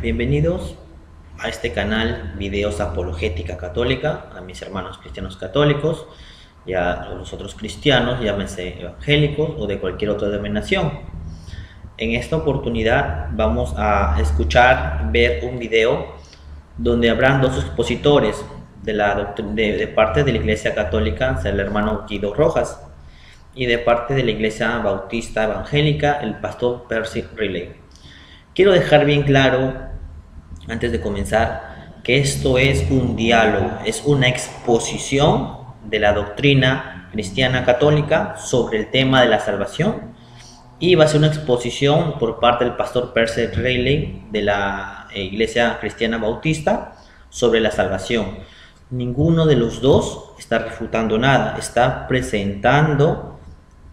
Bienvenidos a este canal Videos Apologética Católica, a mis hermanos cristianos católicos y a los otros cristianos, llámense evangélicos o de cualquier otra denominación. En esta oportunidad vamos a ver un video donde habrán dos expositores de parte de la Iglesia Católica, el hermano Guido Rojas, y de parte de la Iglesia Bautista Evangélica, el pastor Percy Riley. Quiero dejar bien claro, antes de comenzar, que esto es un diálogo, es una exposición de la doctrina cristiana católica sobre el tema de la salvación, y va a ser una exposición por parte del pastor Percy Riley de la Iglesia Cristiana Bautista sobre la salvación. Ninguno de los dos está refutando nada, está presentando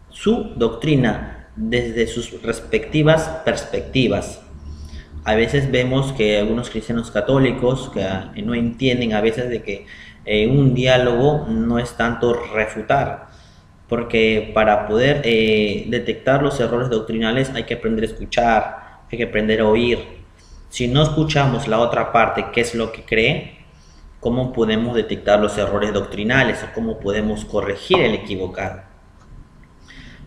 su doctrina desde sus respectivas perspectivas. A veces vemos que algunos cristianos católicos que no entienden a veces de que un diálogo no es tanto refutar, porque para poder detectar los errores doctrinales hay que aprender a escuchar, hay que aprender a oír. Si no escuchamos la otra parte, qué es lo que cree, ¿cómo podemos detectar los errores doctrinales o cómo podemos corregir el equivocado?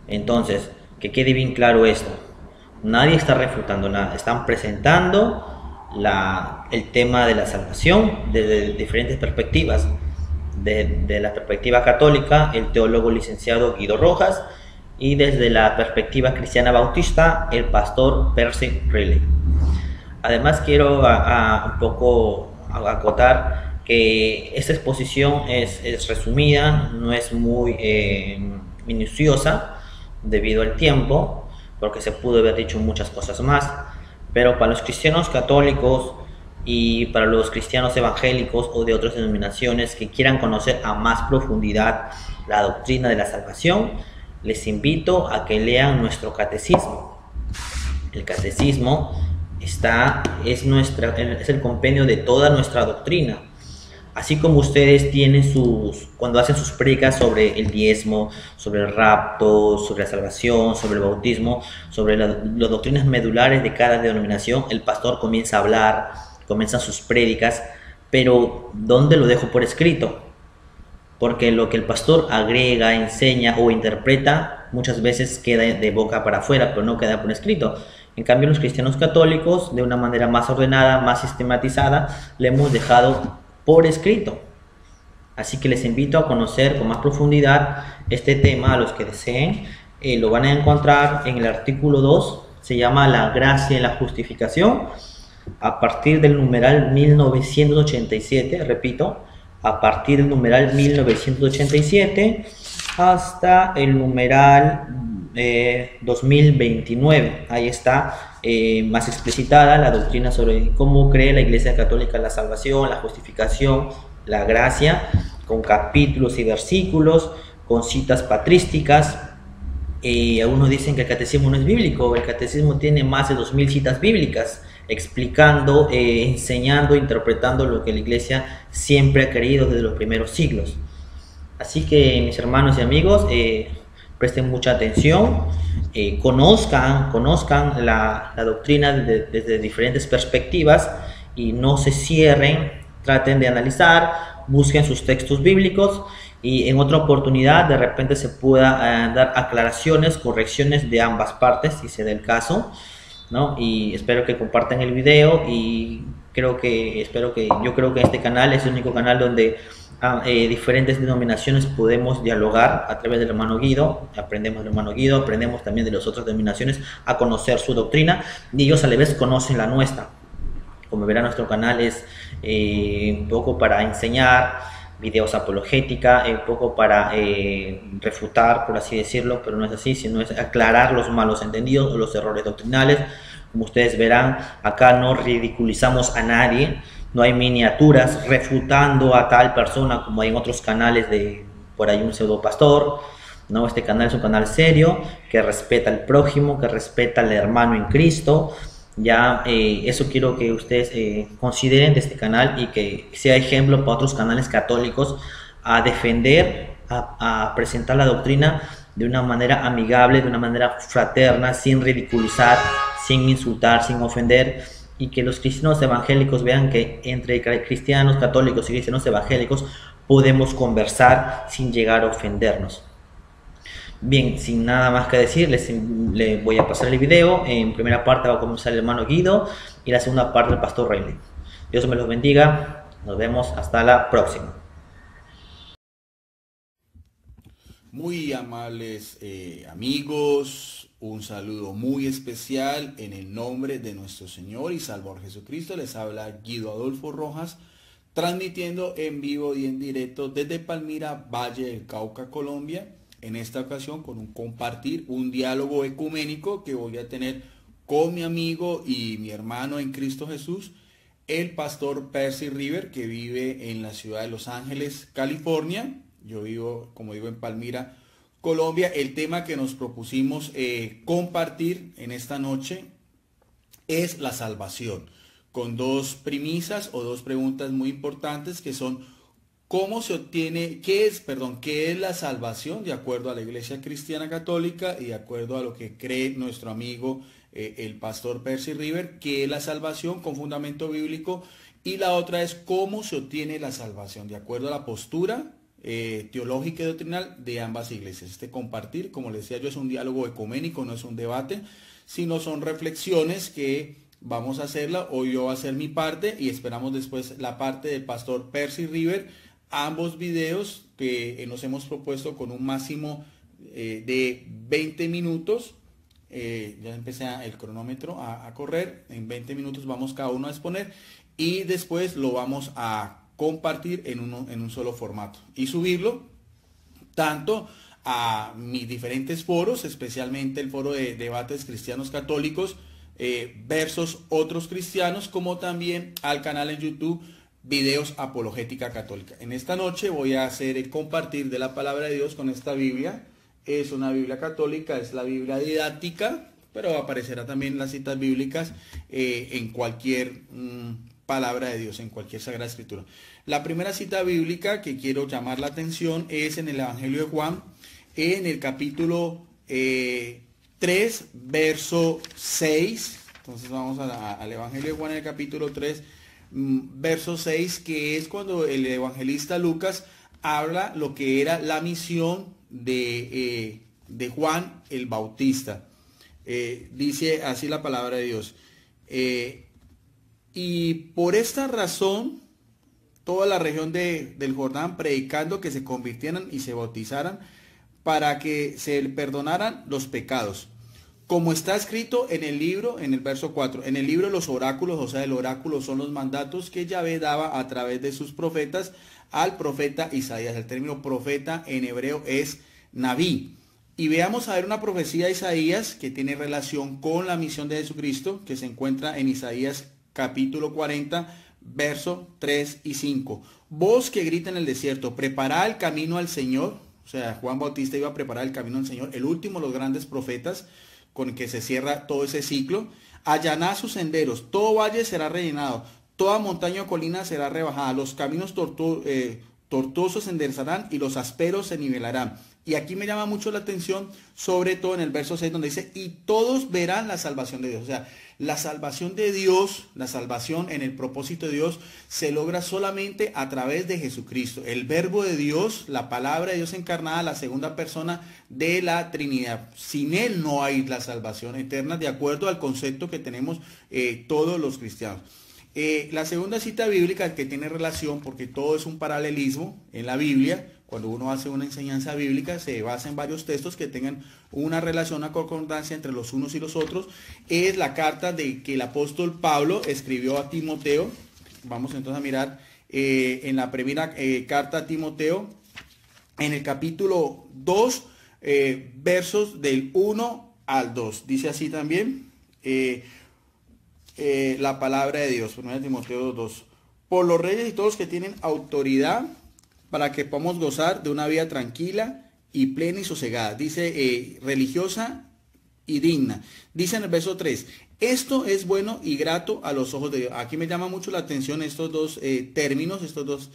Entonces, que quede bien claro esto. Nadie está refutando nada, están presentando el tema de la salvación desde diferentes perspectivas. De la perspectiva católica, el teólogo licenciado Guido Rojas, y desde la perspectiva cristiana bautista, el pastor Percy Riley. Además, quiero un poco acotar que esta exposición es resumida, no es muy minuciosa debido al tiempo, porque se pudo haber dicho muchas cosas más, pero para los cristianos católicos y para los cristianos evangélicos o de otras denominaciones que quieran conocer a más profundidad la doctrina de la salvación, les invito a que lean nuestro catecismo. El catecismo es el compendio de toda nuestra doctrina. Así como ustedes tienen cuando hacen sus prédicas sobre el diezmo, sobre el rapto, sobre la salvación, sobre el bautismo, sobre las doctrinas medulares de cada denominación, el pastor comienza a hablar, comienzan sus prédicas, pero ¿dónde lo dejo por escrito? Porque lo que el pastor agrega, enseña o interpreta muchas veces queda de boca para afuera, pero no queda por escrito. En cambio, los cristianos católicos, de una manera más ordenada, más sistematizada, le hemos dejado por escrito. Así que les invito a conocer con más profundidad este tema a los que deseen. Lo van a encontrar en el artículo 2, se llama La gracia y la justificación, a partir del numeral 1987, repito, a partir del numeral 1987 hasta el numeral 2029. Ahí está más explicitada la doctrina sobre cómo cree la Iglesia Católica la salvación, la justificación, la gracia, con capítulos y versículos, con citas patrísticas. Algunos dicen que el catecismo no es bíblico. El catecismo tiene más de 2000 citas bíblicas explicando, enseñando, interpretando lo que la Iglesia siempre ha creído desde los primeros siglos. Así que, mis hermanos y amigos, presten mucha atención, conozcan la doctrina desde diferentes perspectivas y no se cierren, traten de analizar, busquen sus textos bíblicos y en otra oportunidad de repente se pueda dar aclaraciones, correcciones de ambas partes si se da el caso, ¿no? Y espero que compartan el video y yo creo que este canal es el único canal donde diferentes denominaciones podemos dialogar a través del hermano Guido. Aprendemos del hermano Guido, aprendemos también de las otras denominaciones a conocer su doctrina y ellos a la vez conocen la nuestra. Como verán, nuestro canal es un poco para enseñar, videos apologética, un poco para refutar, por así decirlo, pero no es así, sino es aclarar los malos entendidos o los errores doctrinales. Como ustedes verán, acá no ridiculizamos a nadie, no hay miniaturas refutando a tal persona como hay en otros canales de por ahí un pseudo pastor. No, este canal es un canal serio que respeta al prójimo, que respeta al hermano en Cristo. Ya eso quiero que ustedes consideren de este canal y que sea ejemplo para otros canales católicos a defender, a presentar la doctrina de una manera amigable, de una manera fraterna, sin ridiculizar, sin insultar, sin ofender, y que los cristianos evangélicos vean que entre cristianos católicos y cristianos evangélicos podemos conversar sin llegar a ofendernos. Bien, sin nada más que decir, les voy a pasar el video. En primera parte va a comenzar el hermano Guido y la segunda parte el pastor Rayleigh. Dios me los bendiga. Nos vemos hasta la próxima. Muy amables amigos, un saludo muy especial en el nombre de nuestro Señor y Salvador Jesucristo. Les habla Guido Adolfo Rojas, transmitiendo en vivo y en directo desde Palmira, Valle del Cauca, Colombia. En esta ocasión con un diálogo ecuménico que voy a tener con mi amigo y mi hermano en Cristo Jesús, el pastor Percy River, que vive en la ciudad de Los Ángeles, California. Yo vivo, como digo, en Palmira, Colombia. El tema que nos propusimos compartir en esta noche es la salvación, con dos premisas o dos preguntas muy importantes que son: ¿cómo se obtiene, qué es la salvación de acuerdo a la Iglesia Cristiana Católica y de acuerdo a lo que cree nuestro amigo el pastor Percy River? ¿Qué es la salvación con fundamento bíblico? Y la otra es cómo se obtiene la salvación de acuerdo a la postura teológica y doctrinal de ambas iglesias. Este compartir, como les decía yo, es un diálogo ecuménico, no es un debate, sino son reflexiones que vamos a hacerla. Hoy yo voy a hacer mi parte y esperamos después la parte del pastor Percy River. Ambos videos que nos hemos propuesto con un máximo de 20 minutos. Ya empecé el cronómetro a correr. En 20 minutos vamos cada uno a exponer y después lo vamos a compartir en un solo formato y subirlo tanto a mis diferentes foros, especialmente el foro de debates cristianos católicos versus otros cristianos, como también al canal en YouTube Videos Apologética Católica. En esta noche voy a hacer el compartir de la palabra de Dios con esta Biblia. Es una Biblia católica, es la Biblia didáctica, pero aparecerá también las citas bíblicas en cualquier palabra de Dios, en cualquier Sagrada Escritura. La primera cita bíblica que quiero llamar la atención es en el Evangelio de Juan, en el capítulo 3, verso 6. Entonces vamos al Evangelio de Juan, en el capítulo 3, verso 6, que es cuando el evangelista Lucas habla lo que era la misión de Juan el Bautista. Dice así la palabra de Dios: y por esta razón toda la región del Jordán predicando que se convirtieran y se bautizaran para que se perdonaran los pecados, como está escrito en el libro, en el verso 4, en el libro de los oráculos. O sea, el oráculo son los mandatos que Yahvé daba a través de sus profetas al profeta Isaías. El término profeta en hebreo es Naví. Y veamos a ver una profecía de Isaías que tiene relación con la misión de Jesucristo, que se encuentra en Isaías capítulo 40, verso 3 y 5. Voz que grita en el desierto, preparad el camino al Señor. O sea, Juan Bautista iba a preparar el camino al Señor, el último de los grandes profetas, con el que se cierra todo ese ciclo. Allanad sus senderos, todo valle será rellenado, toda montaña o colina será rebajada, los caminos tortuosos se enderezarán y los ásperos se nivelarán. Y aquí me llama mucho la atención, sobre todo en el verso 6, donde dice: y todos verán la salvación de Dios. O sea, la salvación de Dios, la salvación en el propósito de Dios, se logra solamente a través de Jesucristo, el verbo de Dios, la palabra de Dios encarnada, la segunda persona de la Trinidad. Sin Él no hay la salvación eterna, de acuerdo al concepto que tenemos todos los cristianos. La segunda cita bíblica que tiene relación, porque todo es un paralelismo en la Biblia. Cuando uno hace una enseñanza bíblica se basa en varios textos que tengan una relación, una concordancia entre los unos y los otros. Es la carta que el apóstol Pablo escribió a Timoteo. Vamos entonces a mirar en la primera carta a Timoteo, en el capítulo 2, versos del 1 al 2. Dice así también la palabra de Dios, 1 Timoteo 2. Por los reyes y todos los que tienen autoridad, para que podamos gozar de una vida tranquila y plena y sosegada. Dice religiosa y digna. Dice en el verso 3, Esto es bueno y grato a los ojos de Dios. Aquí me llama mucho la atención estos dos términos, estos dos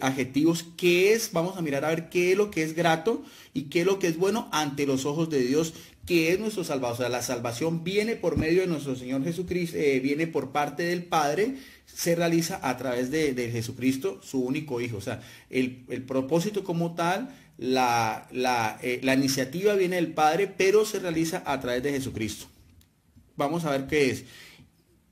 adjetivos. ¿Qué es? Vamos a mirar a ver qué es lo que es grato y qué es lo que es bueno ante los ojos de Dios, que es nuestro Salvador. O sea, la salvación viene por medio de nuestro Señor Jesucristo, viene por parte del Padre, se realiza a través de Jesucristo, su único Hijo. O sea, el propósito como tal, la iniciativa viene del Padre, pero se realiza a través de Jesucristo. Vamos a ver qué es.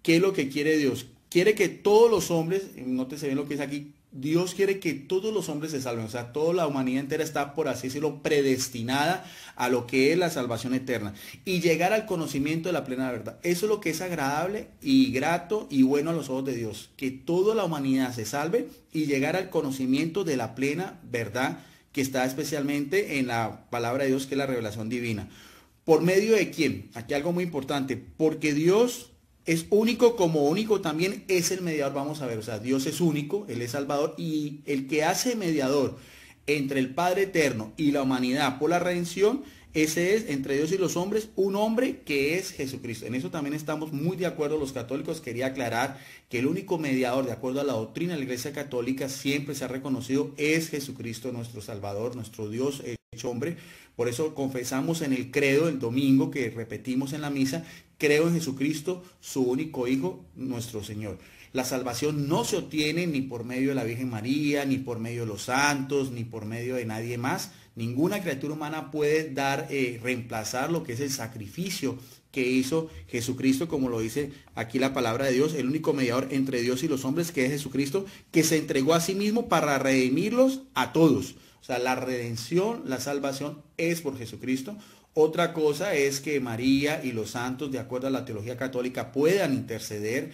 ¿Qué es lo que quiere Dios? Quiere que todos los hombres, nótese bien lo que es aquí, Dios quiere que todos los hombres se salven. O sea, toda la humanidad entera está, por así decirlo, predestinada a lo que es la salvación eterna y llegar al conocimiento de la plena verdad. Eso es lo que es agradable y grato y bueno a los ojos de Dios. Que toda la humanidad se salve y llegar al conocimiento de la plena verdad que está especialmente en la palabra de Dios, que es la revelación divina. ¿Por medio de quién? Aquí algo muy importante. Porque Dios es único, como único también es el mediador. Vamos a ver, o sea, Dios es único, Él es Salvador, y el que hace mediador entre el Padre eterno y la humanidad por la redención, ese es, entre Dios y los hombres, un hombre que es Jesucristo. En eso también estamos muy de acuerdo los católicos. Quería aclarar que el único mediador, de acuerdo a la doctrina de la Iglesia Católica, siempre se ha reconocido, es Jesucristo, nuestro Salvador, nuestro Dios hecho hombre. Por eso confesamos en el credo el domingo, que repetimos en la misa: creo en Jesucristo, su único Hijo, nuestro Señor. La salvación no se obtiene ni por medio de la Virgen María, ni por medio de los santos, ni por medio de nadie más. Ninguna criatura humana puede reemplazar lo que es el sacrificio que hizo Jesucristo, como lo dice aquí la palabra de Dios, el único mediador entre Dios y los hombres, que es Jesucristo, que se entregó a sí mismo para redimirlos a todos. O sea, la redención, la salvación es por Jesucristo. Otra cosa es que María y los santos, de acuerdo a la teología católica, puedan interceder,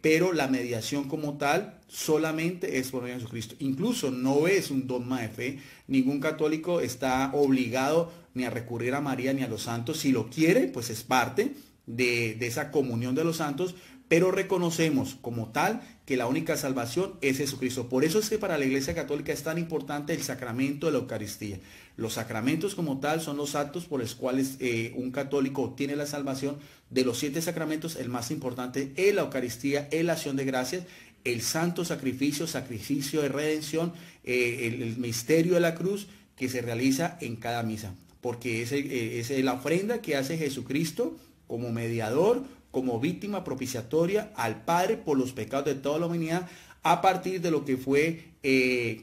pero la mediación como tal solamente es por medio de Jesucristo. Incluso no es un dogma de fe. Ningún católico está obligado ni a recurrir a María ni a los santos. Si lo quiere, pues es parte de esa comunión de los santos, pero reconocemos como tal que la única salvación es Jesucristo. Por eso es que para la Iglesia Católica es tan importante el sacramento de la Eucaristía. Los sacramentos como tal son los actos por los cuales un católico obtiene la salvación. De los 7 sacramentos, el más importante es la Eucaristía, es la acción de gracias, el santo sacrificio, sacrificio de redención, el misterio de la cruz que se realiza en cada misa. Porque es la ofrenda que hace Jesucristo como mediador, como víctima propiciatoria al Padre por los pecados de toda la humanidad, a partir de lo que fue,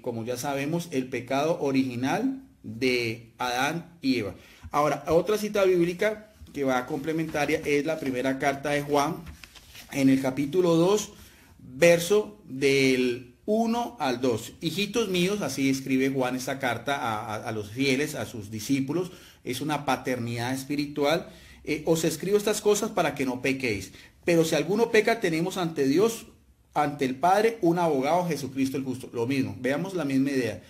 como ya sabemos, el pecado original de Adán y Eva. Ahora, otra cita bíblica que va complementaria es la primera carta de Juan, en el capítulo 2, verso del 1 al 2. Hijitos míos, así escribe Juan esta carta a los fieles, a sus discípulos. Es una paternidad espiritual. Os escribo estas cosas para que no pequéis. Pero si alguno peca, tenemos ante Dios, ante el Padre, un abogado, Jesucristo el justo. Lo mismo, veamos la misma idea.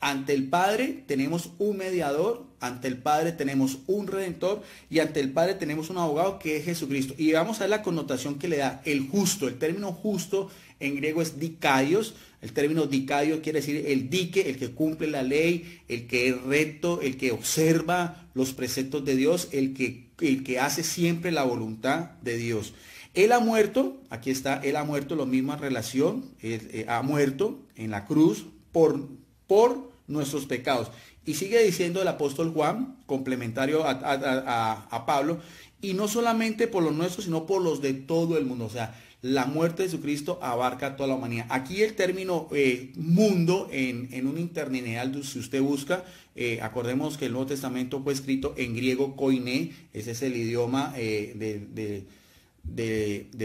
Ante el Padre tenemos un mediador, ante el Padre tenemos un redentor y ante el Padre tenemos un abogado, que es Jesucristo. Y vamos a ver la connotación que le da el justo. El término justo en griego es dikaios. El término dicadio quiere decir el dique, el que cumple la ley, el que es recto, el que observa los preceptos de Dios, el que hace siempre la voluntad de Dios. Él ha muerto, aquí está, Él ha muerto, la misma relación, ha muerto en la cruz por nuestros pecados. Y sigue diciendo el apóstol Juan, complementario a Pablo, y no solamente por los nuestros, sino por los de todo el mundo. O sea, la muerte de Jesucristo abarca a toda la humanidad. Aquí el término mundo en un interlineal, si usted busca, acordemos que el Nuevo Testamento fue escrito en griego koiné, ese es el idioma de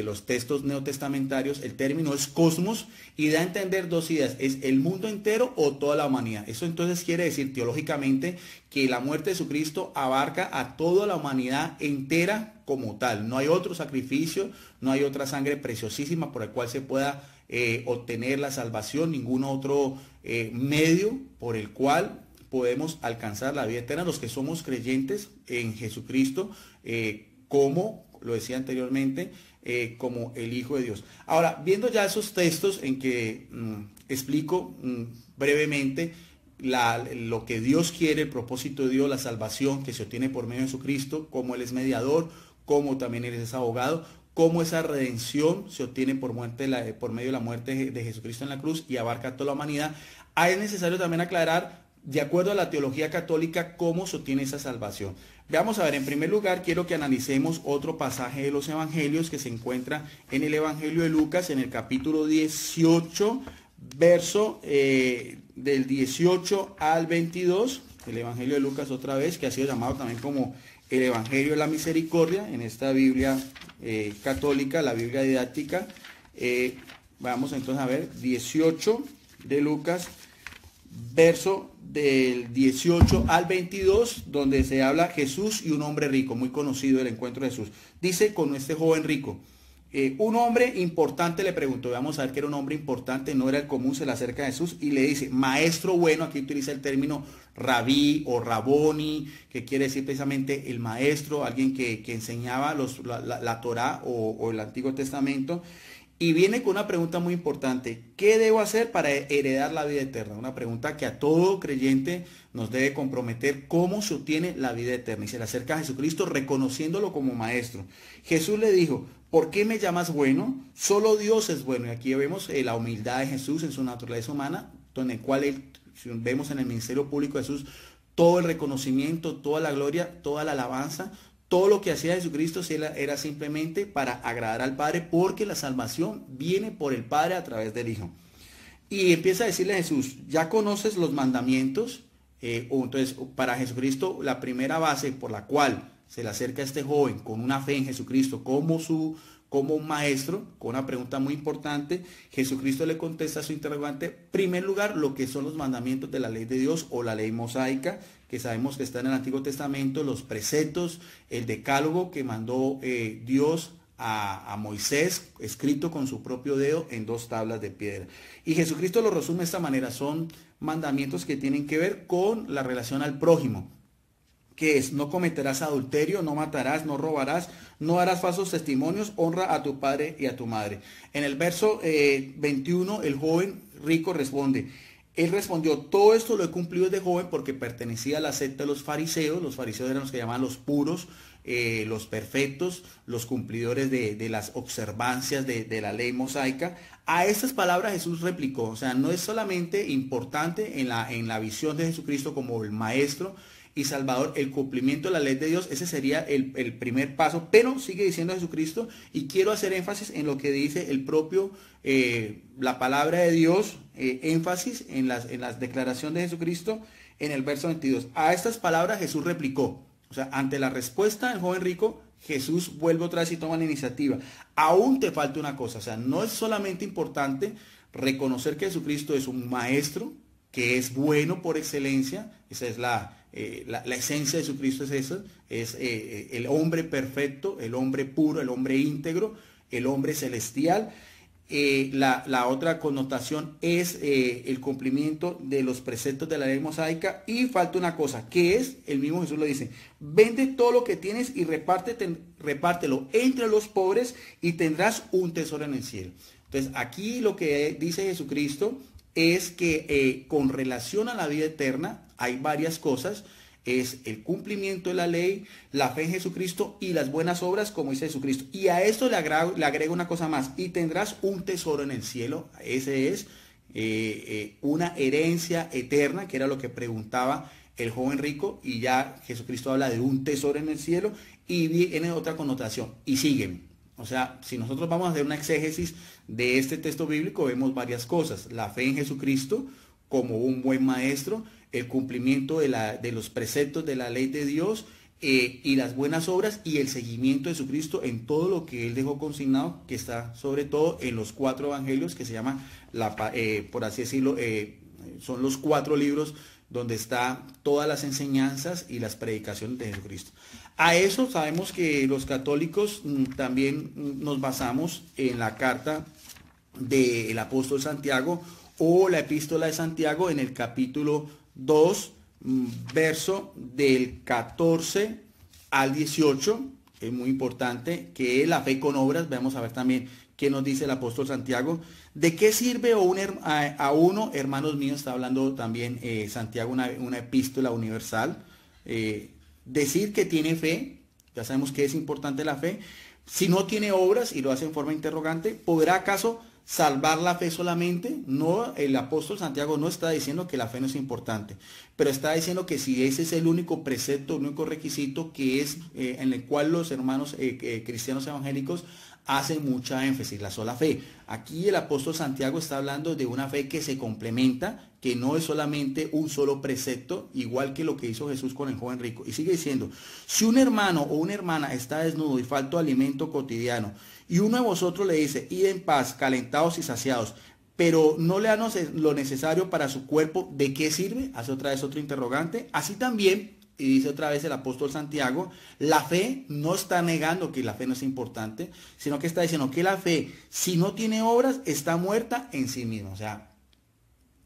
los textos neotestamentarios. El término es cosmos y da a entender dos ideas: es el mundo entero o toda la humanidad. Eso entonces quiere decir teológicamente que la muerte de Jesucristo abarca a toda la humanidad entera como tal. No hay otro sacrificio, no hay otra sangre preciosísima por el cual se pueda obtener la salvación, ningún otro medio por el cual podemos alcanzar la vida eterna los que somos creyentes en Jesucristo, como lo decía anteriormente, como el Hijo de Dios. Ahora, viendo ya esos textos en que explico brevemente lo que Dios quiere, el propósito de Dios, la salvación que se obtiene por medio de Jesucristo, como Él es mediador, cómo también eres abogado, cómo esa redención se obtiene por medio de la muerte de Jesucristo en la cruz y abarca toda la humanidad. Es necesario también aclarar, de acuerdo a la teología católica, cómo se obtiene esa salvación. Veamos a ver, en primer lugar, quiero que analicemos otro pasaje de los evangelios que se encuentra en el Evangelio de Lucas, en el capítulo 18, verso del 18 al 22. El Evangelio de Lucas, otra vez, que ha sido llamado también como el Evangelio de la Misericordia en esta Biblia católica, la Biblia didáctica. Vamos entonces a ver, 18 de Lucas, verso del 18 al 22, donde se habla Jesús y un hombre rico, muy conocido el encuentro de Jesús. Dice con este joven rico, un hombre importante le preguntó, vamos a ver que era un hombre importante, no era el común, se le acerca a Jesús y le dice, maestro bueno, aquí utiliza el término rabí o raboni, que quiere decir precisamente el maestro, alguien que enseñaba la Torá o el Antiguo Testamento. Y viene con una pregunta muy importante, ¿qué debo hacer para heredar la vida eterna? Una pregunta que a todo creyente nos debe comprometer, ¿cómo se obtiene la vida eterna? Y se le acerca a Jesucristo reconociéndolo como maestro. Jesús le dijo, ¿por qué me llamas bueno? Solo Dios es bueno. Y aquí vemos la humildad de Jesús en su naturaleza humana, donde vemos en el ministerio público de Jesús todo el reconocimiento, toda la gloria, toda la alabanza. Todo lo que hacía Jesucristo era simplemente para agradar al Padre, porque la salvación viene por el Padre a través del Hijo. Y empieza a decirle a Jesús, ¿ya conoces los mandamientos? Entonces, para Jesucristo, la primera base por la cual se le acerca a este joven con una fe en Jesucristo como un maestro, con una pregunta muy importante, Jesucristo le contesta a su interrogante, en primer lugar, lo que son los mandamientos de la ley de Dios o la ley mosaica, que sabemos que está en el Antiguo Testamento, los preceptos, el decálogo que mandó Dios a Moisés, escrito con su propio dedo en 2 tablas de piedra. Y Jesucristo lo resume de esta manera, son mandamientos que tienen que ver con la relación al prójimo, que es, no cometerás adulterio, no matarás, no robarás, no harás falsos testimonios, honra a tu padre y a tu madre. En el verso 21, el joven rico responde, él respondió, todo esto lo he cumplido desde joven porque pertenecía a la secta de los fariseos eran los que llamaban los puros, los perfectos, los cumplidores de las observancias de la ley mosaica. A estas palabras Jesús replicó, o sea, no es solamente importante en la visión de Jesucristo como el maestro y Salvador, el cumplimiento de la ley de Dios, ese sería el primer paso, pero sigue diciendo Jesucristo, y quiero hacer énfasis en lo que dice el propio, la palabra de Dios, énfasis en las declaraciones de Jesucristo en el verso 22. A estas palabras Jesús replicó, o sea, ante la respuesta del joven rico, Jesús vuelve otra vez y toma la iniciativa. Aún te falta una cosa, o sea, no es solamente importante reconocer que Jesucristo es un maestro, que es bueno por excelencia, esa es la esencia de Jesucristo, es eso, es el hombre perfecto, el hombre puro, el hombre íntegro, el hombre celestial. La otra connotación es el cumplimiento de los preceptos de la ley mosaica, y falta una cosa, que es, el mismo Jesús lo dice, vende todo lo que tienes y repártelo entre los pobres y tendrás un tesoro en el cielo. Entonces aquí lo que dice Jesucristo es que con relación a la vida eterna hay varias cosas, es el cumplimiento de la ley, la fe en Jesucristo y las buenas obras como dice Jesucristo. Y a esto le agrega una cosa más, y tendrás un tesoro en el cielo. Ese es una herencia eterna, que era lo que preguntaba el joven rico, y ya Jesucristo habla de un tesoro en el cielo, y viene otra connotación, y sígueme. O sea, si nosotros vamos a hacer una exégesis de este texto bíblico, vemos varias cosas. La fe en Jesucristo como un buen maestro, el cumplimiento de los preceptos de la ley de Dios, y las buenas obras y el seguimiento de Jesucristo en todo lo que Él dejó consignado, que está sobre todo en los 4 evangelios, que se llama, por así decirlo, son los 4 libros donde están todas las enseñanzas y las predicaciones de Jesucristo. A eso sabemos que los católicos también nos basamos en la carta del apóstol Santiago o la epístola de Santiago en el capítulo 2, verso del 14 al 18. Es muy importante que la fe con obras, vamos a ver también qué nos dice el apóstol Santiago. ¿De qué sirve a uno, hermanos míos, está hablando también Santiago, una epístola universal, decir que tiene fe Ya sabemos que es importante la fe. Si no tiene obras, y lo hace en forma interrogante, ¿podrá acaso salvar la fe solamente? No, el apóstol Santiago no está diciendo que la fe no es importante, pero está diciendo que si ese es el único precepto, el único requisito que es en el cual los hermanos cristianos evangélicos hacen mucha énfasis, la sola fe. Aquí el apóstol Santiago está hablando de una fe que se complementa, que no es solamente un solo precepto, igual que lo que hizo Jesús con el joven rico. Y sigue diciendo, si un hermano o una hermana está desnudo y falta alimento cotidiano, y uno de vosotros le dice, id en paz, calentados y saciados, pero no le dan lo necesario para su cuerpo, ¿de qué sirve? Hace otra vez otro interrogante. Así también, y dice otra vez el apóstol Santiago, la fe no está negando que la fe no es importante, sino que está diciendo que la fe, si no tiene obras, está muerta en sí misma. O sea,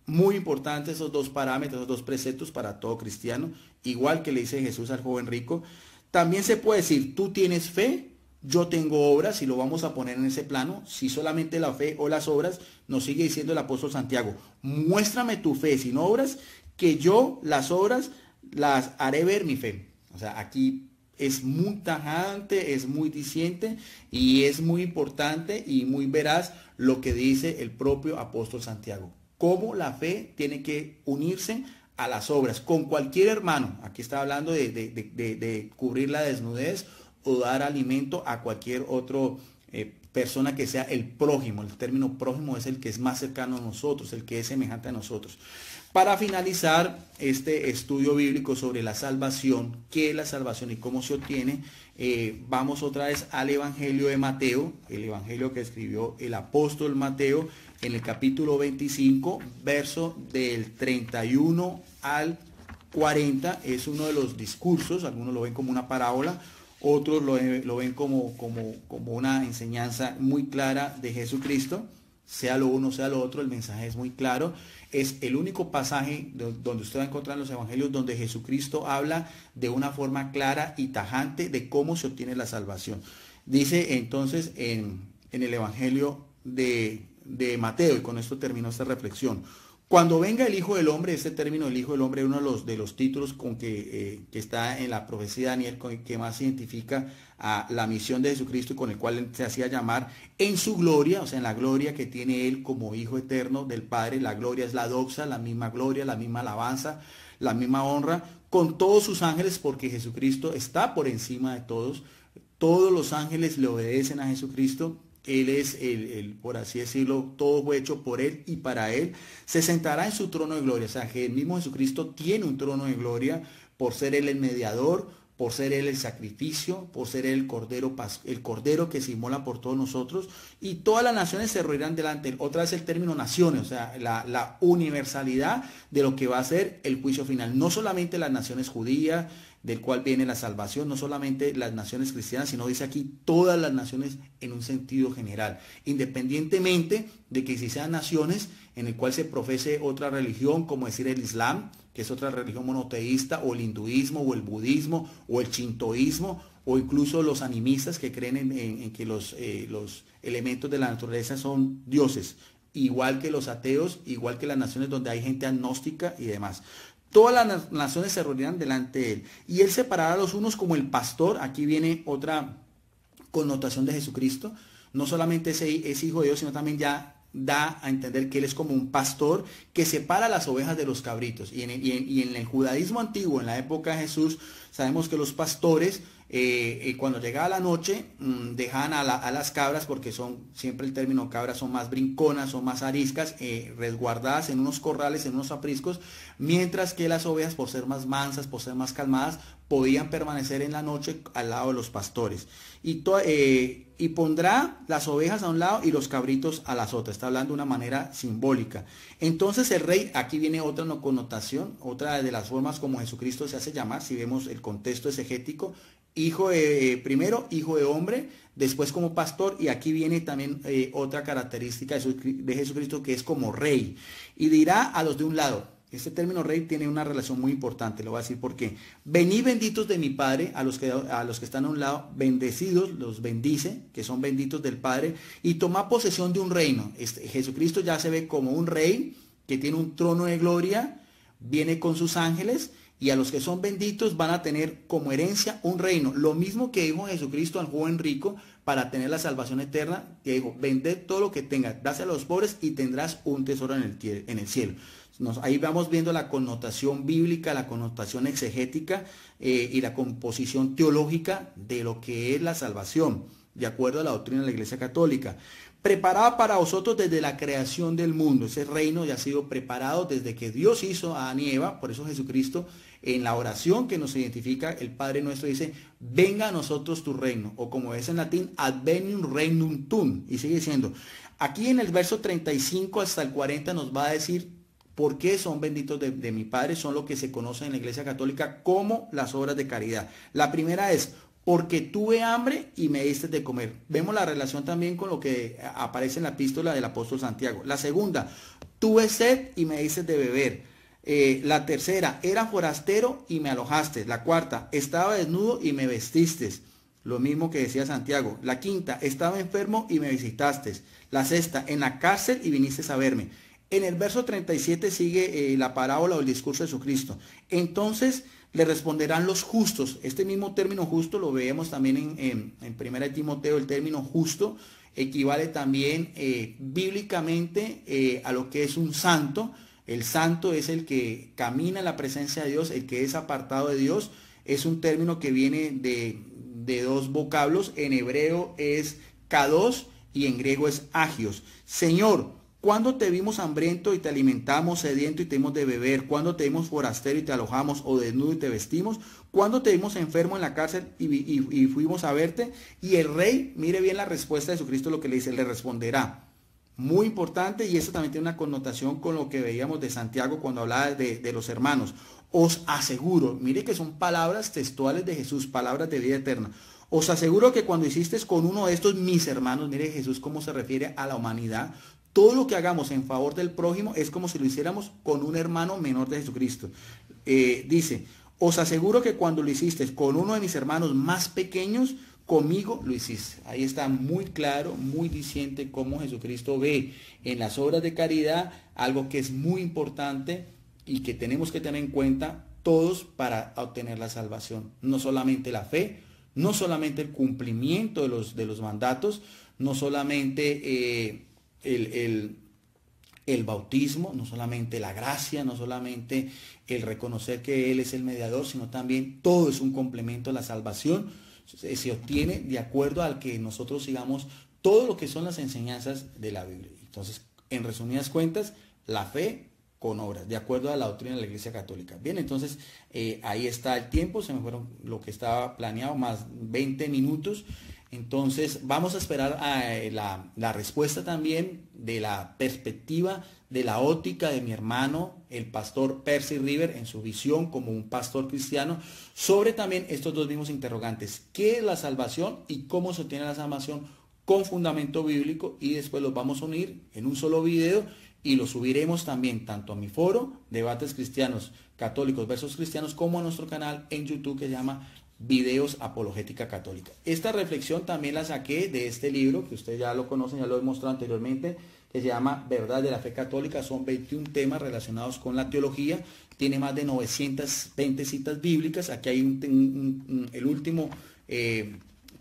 muy importantes esos dos parámetros, esos dos preceptos para todo cristiano, igual que le dice Jesús al joven rico. También se puede decir, tú tienes fe, yo tengo obras, y lo vamos a poner en ese plano. Si solamente la fe o las obras, nos sigue diciendo el apóstol Santiago, muéstrame tu fe sin obras, que yo las obras las haré ver mi fe. O sea, aquí es muy tajante, es muy diciente y es muy importante y muy veraz lo que dice el propio apóstol Santiago. Cómo la fe tiene que unirse a las obras con cualquier hermano. Aquí está hablando de cubrir la desnudez o dar alimento a cualquier otro persona que sea el prójimo. El término prójimo es el que es más cercano a nosotros, el que es semejante a nosotros. Para finalizar este estudio bíblico sobre la salvación, qué es la salvación y cómo se obtiene, vamos otra vez al Evangelio de Mateo, el Evangelio que escribió el apóstol Mateo en el capítulo 25, verso del 31 al 40. Es uno de los discursos, algunos lo ven como una parábola, otros lo ven como una enseñanza muy clara de Jesucristo. Sea lo uno, sea lo otro, el mensaje es muy claro. Es el único pasaje donde usted va a encontrar en los evangelios donde Jesucristo habla de una forma clara y tajante de cómo se obtiene la salvación. Dice entonces en el evangelio de Mateo, y con esto termino esta reflexión: cuando venga el Hijo del Hombre, este término el Hijo del Hombre es uno de los títulos con que está en la profecía de Daniel, con el que más identifica a la misión de Jesucristo y con el cual se hacía llamar en su gloria, o sea, en la gloria que tiene Él como Hijo eterno del Padre. La gloria es la doxa, la misma gloria, la misma alabanza, la misma honra, con todos sus ángeles, porque Jesucristo está por encima de todos. Todos los ángeles le obedecen a Jesucristo. Él es por así decirlo, todo fue hecho por Él y para Él. Se sentará en su trono de gloria. O sea, que el mismo Jesucristo tiene un trono de gloria por ser Él el mediador, por ser Él el sacrificio, por ser Él el cordero que se inmola por todos nosotros. Y todas las naciones se reunirán delante de Él. Otra vez el término naciones, o sea, la universalidad de lo que va a ser el juicio final. No solamente las naciones judías, del cual viene la salvación, no solamente las naciones cristianas, sino dice aquí todas las naciones en un sentido general, independientemente de que si sean naciones en el cual se profese otra religión, como decir el Islam, que es otra religión monoteísta, o el hinduismo, o el budismo, o el shintoísmo, o incluso los animistas que creen en que los elementos de la naturaleza son dioses, igual que los ateos, igual que las naciones donde hay gente agnóstica y demás. Todas las naciones se reunirán delante de Él, y Él separará a los unos como el pastor. Aquí viene otra connotación de Jesucristo. No solamente es hijo de Dios, sino también ya da a entender que Él es como un pastor que separa las ovejas de los cabritos. Y en el judaísmo antiguo, en la época de Jesús, sabemos que los pastores, cuando llegaba la noche, dejaban a las cabras, porque siempre el término cabras son más brinconas, son más ariscas, resguardadas en unos corrales, en unos apriscos, mientras que las ovejas, por ser más mansas, por ser más calmadas, podían permanecer en la noche al lado de los pastores. Y pondrá las ovejas a un lado y los cabritos a las otras. Está hablando de una manera simbólica. Entonces el rey, aquí viene otra connotación, otra de las formas como Jesucristo se hace llamar, si vemos el contexto exegético: primero hijo de hombre, después como pastor, y aquí viene también otra característica de Jesucristo, que es como rey. Y dirá a los de un lado. Este término rey tiene una relación muy importante, lo voy a decir por qué. Venid benditos de mi Padre, a los que están a un lado, bendecidos, los bendice, que son benditos del Padre, y toma posesión de un reino. Jesucristo ya se ve como un rey que tiene un trono de gloria, viene con sus ángeles, y a los que son benditos van a tener como herencia un reino. Lo mismo que dijo Jesucristo al joven rico para tener la salvación eterna, que dijo, vended todo lo que tengas, dáselo a los pobres y tendrás un tesoro en el cielo. Ahí vamos viendo la connotación bíblica, la connotación exegética y la composición teológica de lo que es la salvación, de acuerdo a la doctrina de la Iglesia Católica. Preparada para vosotros desde la creación del mundo. Ese reino ya ha sido preparado desde que Dios hizo a Adán y Eva. Por eso Jesucristo, en la oración que nos identifica, el Padre nuestro dice, venga a nosotros tu reino. O como es en latín, advenium regnum tuum. Y sigue diciendo, aquí en el verso 35 hasta el 40 nos va a decir por qué son benditos de mi Padre. Son lo que se conoce en la Iglesia Católica como las obras de caridad. La primera es, porque tuve hambre y me diste de comer. Vemos la relación también con lo que aparece en la epístola del apóstol Santiago. La segunda, tuve sed y me diste de beber. La tercera, era forastero y me alojaste. La cuarta, estaba desnudo y me vestiste. Lo mismo que decía Santiago. La quinta, estaba enfermo y me visitaste. La sexta, en la cárcel y viniste a verme. En el verso 37 sigue la parábola o el discurso de Jesucristo. Entonces le responderán los justos. Este mismo término justo lo vemos también en 1 Timoteo. El término justo equivale también bíblicamente a lo que es un santo. El santo es el que camina en la presencia de Dios, el que es apartado de Dios. Es un término que viene de dos vocablos. En hebreo es kados y en griego es agios. Señor, ¿cuándo te vimos hambriento y te alimentamos, sediento y te dimos de beber? ¿Cuándo te vimos forastero y te alojamos, o desnudo y te vestimos? ¿Cuándo te vimos enfermo en la cárcel y fuimos a verte? Y el rey, mire bien la respuesta de Jesucristo, lo que le dice, le responderá. Muy importante, y eso también tiene una connotación con lo que veíamos de Santiago cuando hablaba de los hermanos. Os aseguro, mire que son palabras textuales de Jesús, palabras de vida eterna. Os aseguro que cuando hiciste con uno de estos mis hermanos, mire Jesús cómo se refiere a la humanidad, todo lo que hagamos en favor del prójimo es como si lo hiciéramos con un hermano menor de Jesucristo. Dice, os aseguro que cuando lo hiciste con uno de mis hermanos más pequeños, conmigo lo hiciste. Ahí está muy claro, muy diciente cómo Jesucristo ve en las obras de caridad algo que es muy importante y que tenemos que tener en cuenta todos para obtener la salvación. No solamente la fe, no solamente el cumplimiento de los mandatos, no solamente el bautismo, no solamente la gracia, no solamente el reconocer que Él es el mediador, sino también todo es un complemento a la salvación. Se obtiene de acuerdo al que nosotros sigamos todo lo que son las enseñanzas de la Biblia. Entonces, en resumidas cuentas, la fe con obras, de acuerdo a la doctrina de la Iglesia Católica. Bien, entonces ahí está el tiempo, se me fueron lo que estaba planeado, más 20 minutos. Entonces vamos a esperar a la respuesta también de la perspectiva, de la óptica de mi hermano, el pastor Percy River, en su visión como un pastor cristiano, sobre también estos dos mismos interrogantes. ¿Qué es la salvación y cómo se obtiene la salvación con fundamento bíblico? Y después los vamos a unir en un solo video y lo subiremos también tanto a mi foro, Debates Cristianos Católicos versus Cristianos, como a nuestro canal en YouTube que se llama Videos Apologética Católica. Esta reflexión también la saqué de este libro, que ustedes ya lo conocen, ya lo he mostrado anteriormente, que se llama Verdad de la Fe Católica. Son 21 temas relacionados con la teología, tiene más de 920 citas bíblicas. Aquí hay el último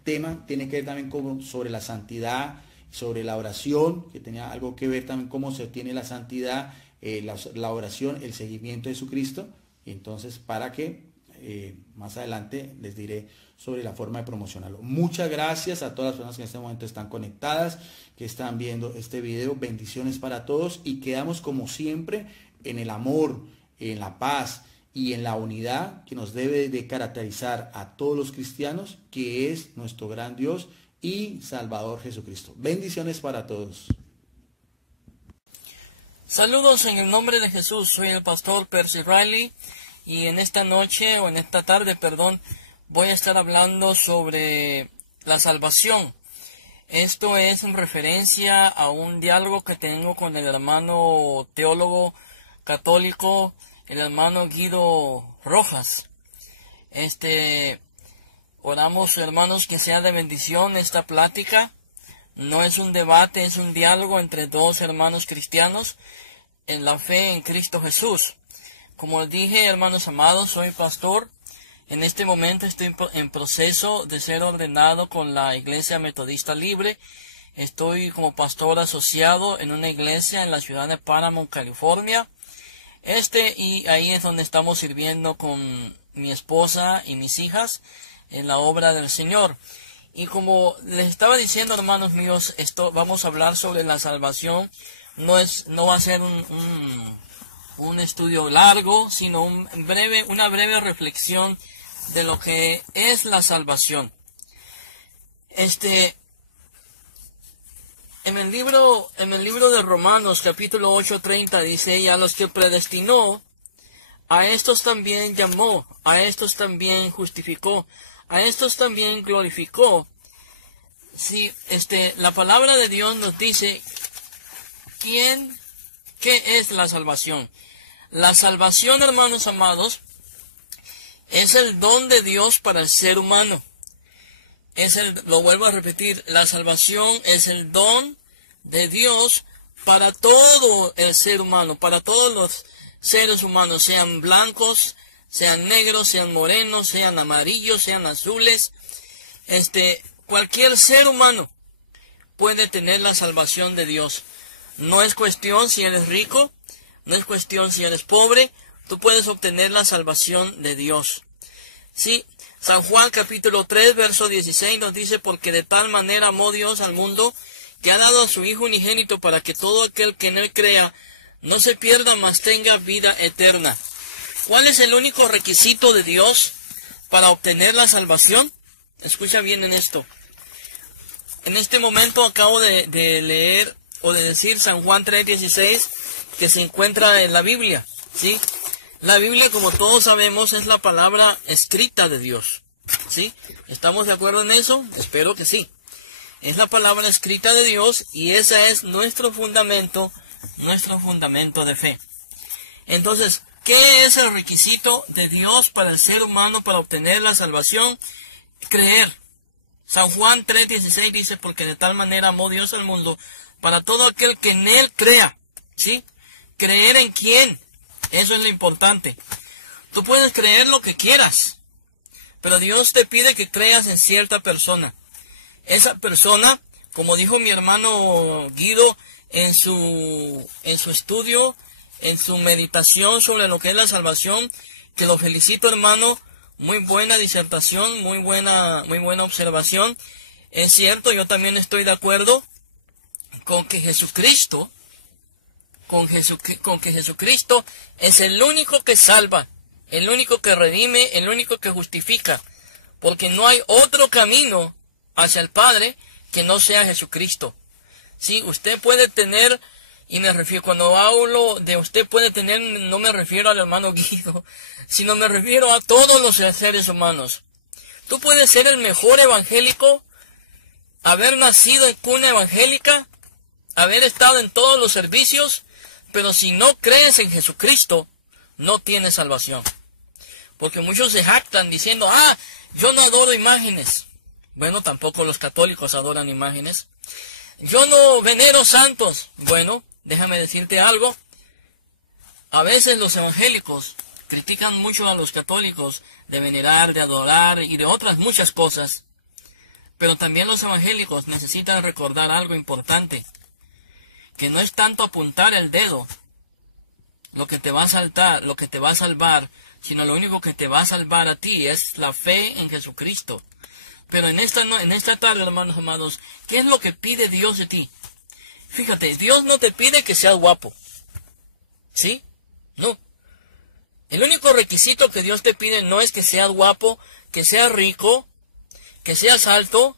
tema, tiene que ver también sobre la santidad, sobre la oración, que tenía algo que ver también cómo se obtiene la santidad, la oración, el seguimiento de Jesucristo. Y entonces, para que más adelante les diré sobre la forma de promocionarlo. Muchas gracias a todas las personas que en este momento están conectadas, que están viendo este video. Bendiciones para todos y quedamos como siempre en el amor, en la paz y en la unidad que nos debe de caracterizar a todos los cristianos, que es nuestro gran Dios y Salvador Jesucristo. Bendiciones para todos. Saludos en el nombre de Jesús. Soy el pastor Percy Riley. Y en esta noche, o en esta tarde, perdón, voy a estar hablando sobre la salvación. Esto es en referencia a un diálogo que tengo con el hermano teólogo católico, el hermano Guido Rojas. Oramos, hermanos, que sea de bendición esta plática. No es un debate, es un diálogo entre dos hermanos cristianos en la fe en Cristo Jesús. Como dije, hermanos amados, soy pastor. En este momento estoy en proceso de ser ordenado con la Iglesia Metodista Libre. Estoy como pastor asociado en una iglesia en la ciudad de Paramount, California. Y ahí es donde estamos sirviendo con mi esposa y mis hijas en la obra del Señor. Y como les estaba diciendo, hermanos míos, vamos a hablar sobre la salvación. No va a ser un estudio largo, sino una breve reflexión de lo que es la salvación. En el libro de Romanos, capítulo 8:30, dice: y a los que predestinó, a estos también llamó, a estos también justificó, a estos también glorificó. Sí, la palabra de Dios nos dice ¿qué es la salvación? La salvación, hermanos amados, es el don de Dios para el ser humano. Lo vuelvo a repetir, la salvación es el don de Dios para todo el ser humano, para todos los seres humanos, sean blancos, sean negros, sean morenos, sean amarillos, sean azules. Cualquier ser humano puede tener la salvación de Dios. No es cuestión si eres rico, no es cuestión si eres pobre, tú puedes obtener la salvación de Dios. Sí, San Juan capítulo 3, verso 16 nos dice: porque de tal manera amó Dios al mundo, que ha dado a su Hijo unigénito, para que todo aquel que en él crea no se pierda, mas tenga vida eterna. ¿Cuál es el único requisito de Dios para obtener la salvación? Escucha bien en esto. En este momento acabo de leer o de decir San Juan 3:16, que se encuentra en la Biblia, ¿sí? La Biblia, como todos sabemos, es la palabra escrita de Dios, ¿sí? ¿Estamos de acuerdo en eso? Espero que sí. Es la palabra escrita de Dios y ese es nuestro fundamento de fe. Entonces, ¿qué es el requisito de Dios para el ser humano para obtener la salvación? Creer. San Juan 3:16 dice: porque de tal manera amó Dios al mundo, para todo aquel que en él crea, ¿sí? ¿Creer en quién? Eso es lo importante. Tú puedes creer lo que quieras, pero Dios te pide que creas en cierta persona. Esa persona, como dijo mi hermano Guido en su estudio, en su meditación sobre lo que es la salvación, que lo felicito, hermano, muy buena disertación, muy buena observación. Es cierto, yo también estoy de acuerdo con que Jesucristo es el único que salva, el único que redime, el único que justifica, porque no hay otro camino hacia el Padre que no sea Jesucristo. Sí, usted puede tener, y me refiero, cuando hablo de usted puede tener, no me refiero al hermano Guido, sino me refiero a todos los seres humanos. Tú puedes ser el mejor evangélico, haber nacido en cuna evangélica, haber estado en todos los servicios, pero si no crees en Jesucristo, no tienes salvación. Porque muchos se jactan diciendo: yo no adoro imágenes. Bueno, tampoco los católicos adoran imágenes. Yo no venero santos. Bueno, déjame decirte algo. A veces los evangélicos critican mucho a los católicos de venerar, de adorar y de otras muchas cosas. Pero también los evangélicos necesitan recordar algo importante. Que no es tanto apuntar el dedo lo que te va a salvar, sino lo único que te va a salvar a ti es la fe en Jesucristo. Pero en esta tarde, hermanos amados, ¿qué es lo que pide Dios de ti? Fíjate, Dios no te pide que seas guapo, ¿sí? No. El único requisito que Dios te pide no es que seas guapo, que seas rico, que seas alto,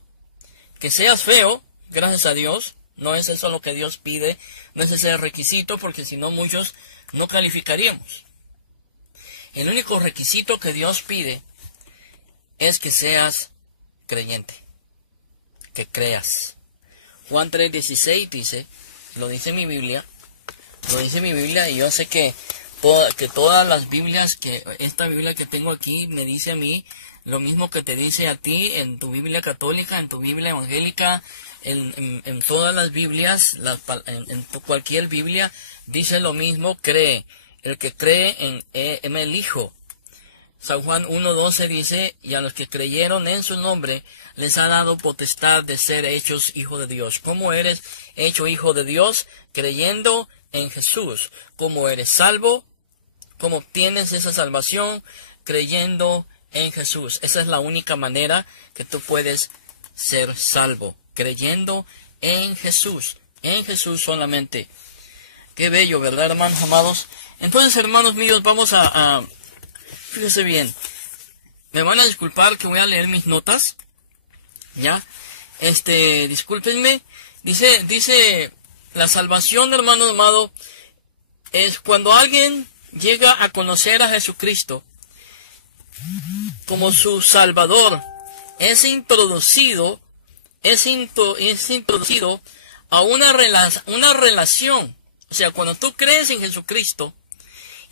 que seas feo, gracias a Dios. No es eso lo que Dios pide, no es ese el requisito, porque si no muchos no calificaríamos. El único requisito que Dios pide es que seas creyente, que creas. Juan 3:16 dice, lo dice mi Biblia, y yo sé que todas las Biblias, que esta Biblia que tengo aquí me dice a mí lo mismo que te dice a ti en tu Biblia católica, en tu Biblia evangélica, en todas las Biblias, en cualquier Biblia dice lo mismo: cree el que cree en el Hijo. San Juan 1:12 dice, y a los que creyeron en su nombre les ha dado potestad de ser hechos hijos de Dios. ¿Cómo eres hecho hijo de Dios? Creyendo en Jesús. ¿Cómo eres salvo? ¿Cómo obtienes esa salvación? Creyendo en Jesús. Esa es la única manera que tú puedes ser salvo. Creyendo en Jesús solamente. Qué bello, ¿verdad, hermanos amados? Entonces, hermanos míos, vamos fíjese bien. Me van a disculpar que voy a leer mis notas. ¿Ya? Discúlpenme. Dice, la salvación, hermano amado, es cuando alguien llega a conocer a Jesucristo como su Salvador, es introducido a una relación. O sea, cuando tú crees en Jesucristo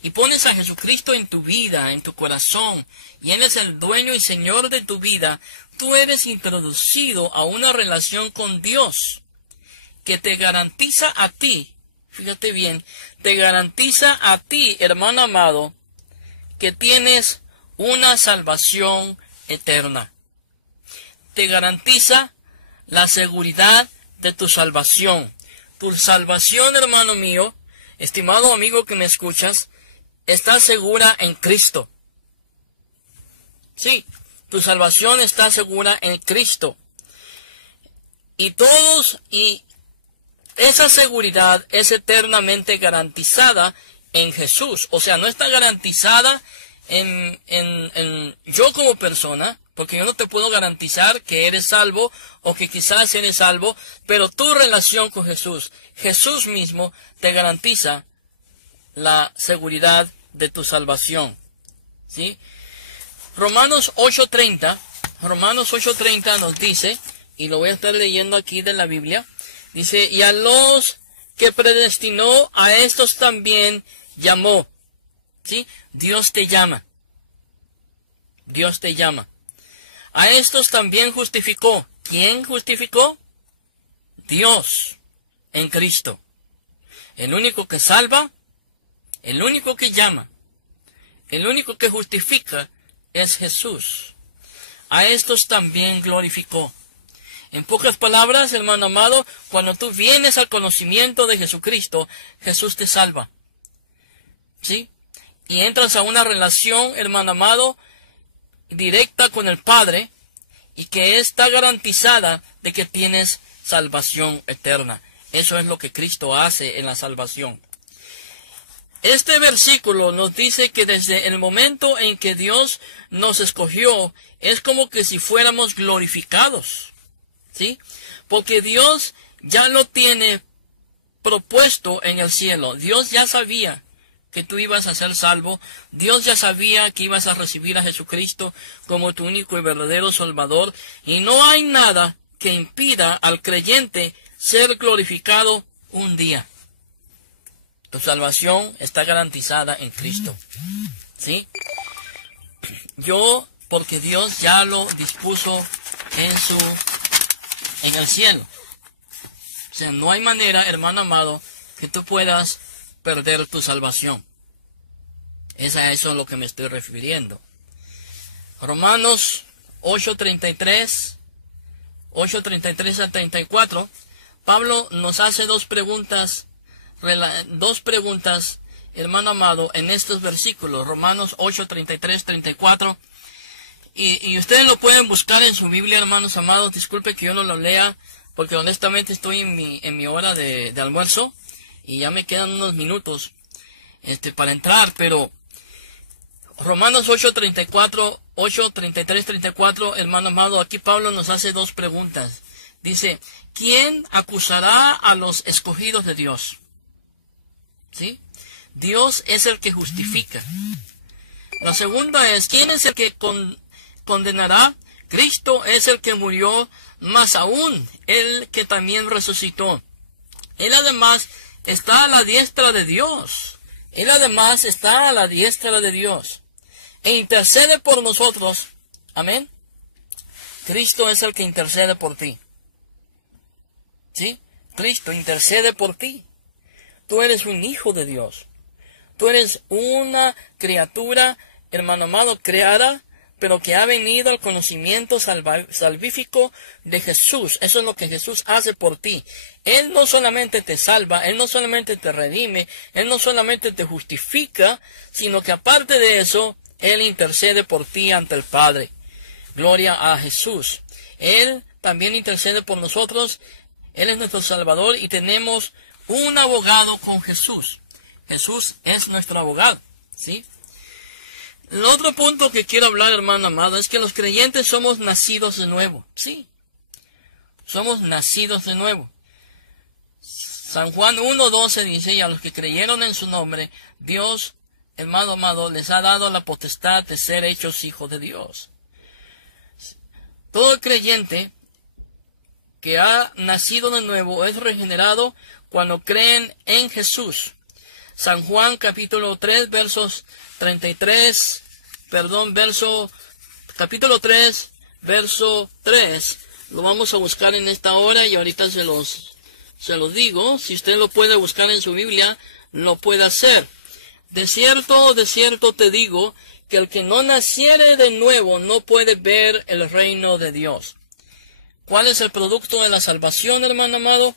y pones a Jesucristo en tu vida, en tu corazón, y Él es el dueño y Señor de tu vida, tú eres introducido a una relación con Dios que te garantiza a ti, fíjate bien, te garantiza a ti, hermano amado, que tienes una salvación eterna. Te garantiza la seguridad de tu salvación. Tu salvación, hermano mío, estimado amigo que me escuchas, está segura en Cristo. Sí, tu salvación está segura en Cristo. Y esa seguridad es eternamente garantizada en Jesús. O sea, no está garantizada en yo como persona, porque yo no te puedo garantizar que eres salvo o que quizás eres salvo, pero tu relación con Jesús, Jesús mismo te garantiza la seguridad de tu salvación. ¿Sí? Romanos 8:30 nos dice, y lo voy a estar leyendo aquí de la Biblia, dice, y a los que predestinó, a estos también llamó. ¿Sí? Dios te llama. Dios te llama. A estos también justificó. ¿Quién justificó? Dios en Cristo. El único que salva, el único que llama, el único que justifica es Jesús. A estos también glorificó. En pocas palabras, hermano amado, cuando tú vienes al conocimiento de Jesucristo, Jesús te salva. ¿Sí? Y entras a una relación, hermano amado, directa con el Padre, y que está garantizada de que tienes salvación eterna. Eso es lo que Cristo hace en la salvación. Este versículo nos dice que desde el momento en que Dios nos escogió, es como que si fuéramos glorificados. ¿Sí? Porque Dios ya lo tiene propuesto en el cielo. Dios ya sabía que tú ibas a ser salvo. Dios ya sabía que ibas a recibir a Jesucristo como tu único y verdadero Salvador. Y no hay nada que impida al creyente ser glorificado un día. Tu salvación está garantizada en Cristo. ¿Sí? Porque Dios ya lo dispuso en el cielo. O sea, no hay manera, hermano amado, que tú puedas perder tu salvación. Eso es a lo que me estoy refiriendo. Romanos 8:33 al 34, Pablo nos hace dos preguntas, hermano amado, en estos versículos, Romanos 8:33, 34, y ustedes lo pueden buscar en su Biblia, hermanos amados. Disculpe que yo no lo lea, porque honestamente estoy en mi hora de almuerzo, y ya me quedan unos minutos para entrar, pero Romanos 8:33, 34, hermano amado, aquí Pablo nos hace dos preguntas. Dice, ¿quién acusará a los escogidos de Dios? ¿Sí? Dios es el que justifica. La segunda es, ¿quién es el que condenará? Cristo es el que murió, más aún, el que también resucitó. Él además está a la diestra de Dios. Él además está a la diestra de Dios. E intercede por nosotros. Amén. Cristo es el que intercede por ti. ¿Sí? Cristo intercede por ti. Tú eres un hijo de Dios. Tú eres una criatura, hermano amado, creada, pero que ha venido al conocimiento salvífico de Jesús. Eso es lo que Jesús hace por ti. Él no solamente te salva, Él no solamente te redime, Él no solamente te justifica, sino que aparte de eso, Él intercede por ti ante el Padre. Gloria a Jesús. Él también intercede por nosotros. Él es nuestro Salvador y tenemos un abogado con Jesús. Jesús es nuestro abogado, ¿sí? El otro punto que quiero hablar, hermano amado, es que los creyentes somos nacidos de nuevo, ¿sí? Somos nacidos de nuevo. San Juan 1:12 dice, y a los que creyeron en su nombre, Dios, hermano amado, les ha dado la potestad de ser hechos hijos de Dios. Todo creyente que ha nacido de nuevo es regenerado cuando creen en Jesús. San Juan capítulo 3, capítulo 3, verso 3. Lo vamos a buscar en esta hora y ahorita se los digo. Si usted lo puede buscar en su Biblia, lo puede hacer. De cierto te digo, que el que no naciere de nuevo no puede ver el reino de Dios. ¿Cuál es el producto de la salvación, hermano amado?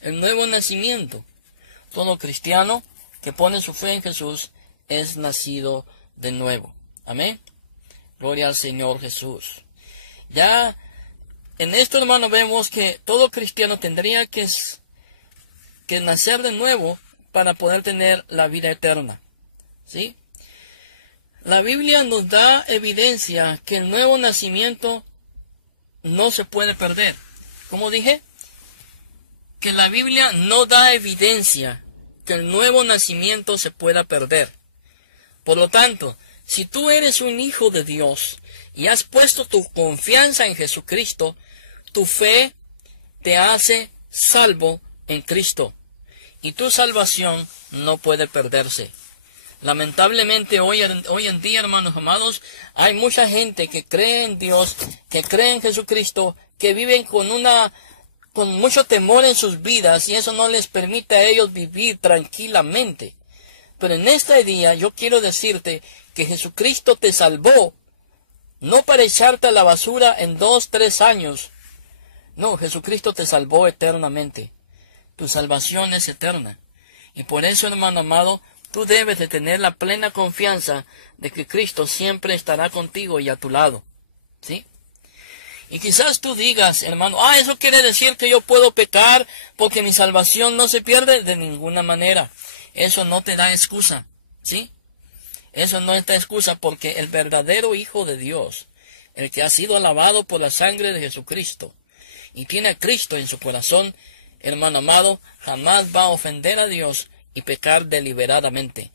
El nuevo nacimiento. Todo cristiano que pone su fe en Jesús es nacido de nuevo. Amén. Gloria al Señor Jesús. Ya en esto, hermano, vemos que todo cristiano tendría que nacer de nuevo para poder tener la vida eterna. ¿Sí? La Biblia nos da evidencia que el nuevo nacimiento no se puede perder. Como dije, que la Biblia no da evidencia que el nuevo nacimiento se pueda perder. Por lo tanto, si tú eres un hijo de Dios y has puesto tu confianza en Jesucristo, tu fe te hace salvo en Cristo. Y tu salvación no puede perderse. Lamentablemente hoy en día, hermanos amados, hay mucha gente que cree en Dios, que cree en Jesucristo, que viven con mucho temor en sus vidas y eso no les permite a ellos vivir tranquilamente. Pero en este día yo quiero decirte que Jesucristo te salvó, no para echarte a la basura en 2, 3 años. No, Jesucristo te salvó eternamente. Tu salvación es eterna. Y por eso, hermano amado, tú debes de tener la plena confianza de que Cristo siempre estará contigo y a tu lado. ¿Sí? Y quizás tú digas, hermano, eso quiere decir que yo puedo pecar porque mi salvación no se pierde. De ninguna manera. Eso no te da excusa. ¿Sí? Eso no te da excusa porque el verdadero Hijo de Dios, el que ha sido lavado por la sangre de Jesucristo y tiene a Cristo en su corazón, hermano amado, jamás va a ofender a Dios y pecar deliberadamente.